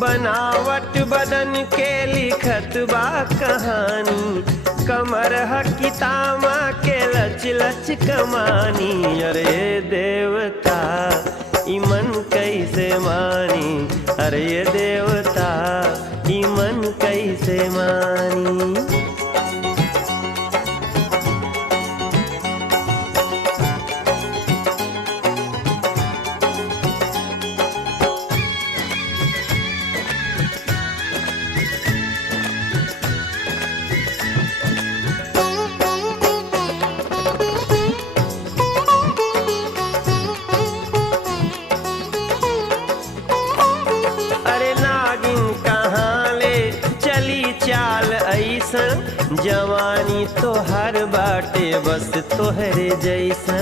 बनावट बदन के लिखत बा कहानी, कमर हकितामा के लच लच कमानी। अरे देवता ई मन कैसे मानी, अरे देवता ई मन कैसे मानी। जवानी तो हर बाटे बस तोहरे जैसा।